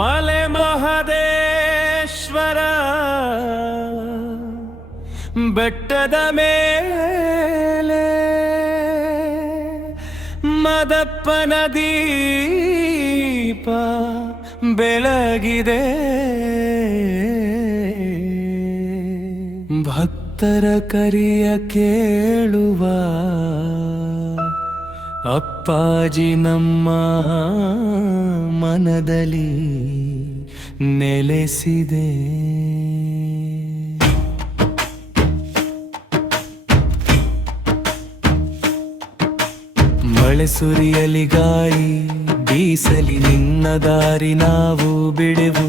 ಮಲೆ ಮಹದೇಶ್ವರ ಬೆಟ್ಟದ ಮೇಲೆ ಮದಪ್ಪನ ದೀಪ ಬೆಳಗಿದೆ. ಭಕ್ತರ ಕರಿಯ ಕೇಳುವ ಅಪ್ಪಾಜಿ ನಮ್ಮ ಮನದಲ್ಲಿ ನೆಲೆಸಿದೆ. ಮಳೆ ಸುರಿಯಲಿ ಗಾಳಿ ಬೀಸಲಿ ನಿನ್ನ ದಾರಿ ನಾವು ಬಿಡೆವು.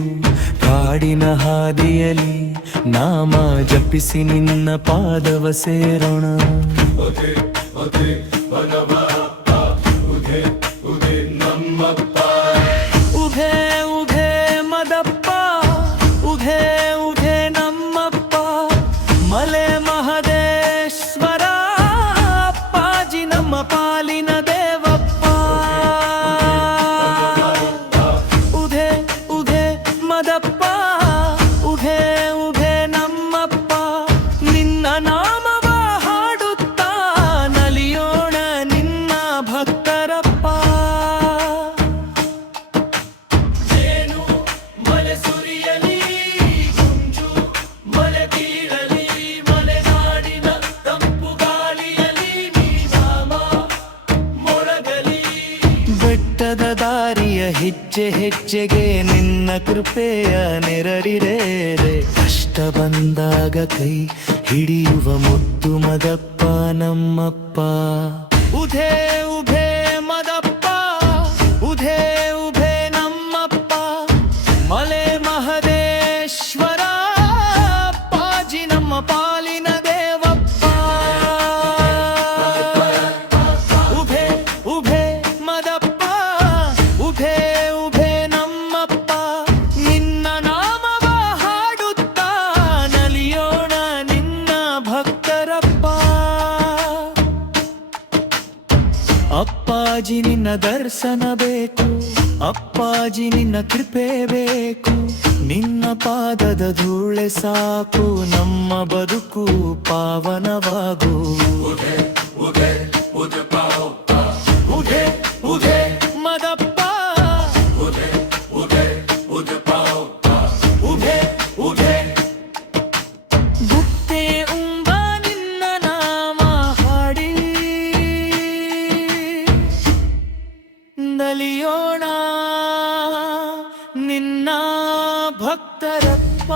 ಕಾಡಿನ ಹಾದಿಯಲಿ ನಾಮ ಜಪಿಸಿ ನಿನ್ನ ಪಾದವ ಸೇರೋಣ. ಉಘೆ ಉಘೆ ಮದಪ್ಪ ಉಘೆ ಉಘೆ ನಮ್ಮಪ್ಪ ಮಲೆ ಮಹದೇಶ್ವರ ಅಪ್ಪಾಜಿ ನಮ್ಮ ಪಾಲಿನ ದೇವಪ್ಪ. ಉಘೆ ಉಘೆ ಮದಪ್ಪ ಉಘೆ ಉಘೆ ನಮ್ಮಪ್ಪ ನಿನ್ನ ನಾಮವ ಹಾಡುತ್ತಾ ನಲಿಯೋಣ ನಿನ್ನ ಭಕ್ತರಪ್ಪ. ಏನು ಮಲೆ ಸುರಿಯಲಿ ಗುಂಜು ಮಲೆ ತೀರಲಿ ಮಲೆನಾಡಿನ ತಂಪು ಗಾಳಿಯಲಿ ನೀ ನಾಮ ಮೊಳಗಲಿ. ಬೆಟ್ಟದ ದಾರಿಯ ಹೆಜ್ಜೆ ಹೆಜ್ಜೆಗೆ ನಿನ್ನ ಕೃಪೆಯ ನೆರಳಿರೇರೆ. ಕಷ್ಟ ಬಂದಾಗ ಕೈ ಹಿಡಿಯುವ ಮುದ್ದು ಮದಪ್ಪ ನಮ್ಮಪ್ಪ. ಉಧೇ ಉಭೆ ಮದಪ್ಪ ಉಧೇ ಉಭೆ ನಮ್ಮಪ್ಪ ಮಲೆ ಮಹದೇಶ್ವರ ಅಪ್ಪಾಜಿ ನಮ್ಮ ಪಾಲಿನ ದೇವಪ್ಪ. ಉಭೆ ಉಭೆ ಮದಪ್ಪ ಉಭೆ ಉಭೆ ನಮ್ಮಪ್ಪ ನಿನ್ನ ನಾಮವ ಹಾಡುತ್ತಾ ನಲಿಯೋಣ ನಿನ್ನ ಭಕ್ತರಪ್ಪ. ಅಪ್ಪಾಜಿ ನಿನ್ನ ದರ್ಶನ ಬೇಕು, ಅಪ್ಪಾಜಿ ನಿನ್ನ ಕೃಪೆ ಬೇಕು. ನಿನ್ನ ಪಾದದ ಧೂಳೆ ಸಾಕು ನಮ್ಮ ಬದುಕು ಪಾವನವಾಗು. ಉಘೆ ಉಘೆ ಮದಪ್ಪ ಉಘೆ ಉಘೆ ಗುಪ್ತೆ ಉಂಬ ನಿನ್ನ ನಾಮ ಹಾಡಿ ನಲಿಯೋಣ ನಿನ್ನ ಭಕ್ತರಪ್ಪ.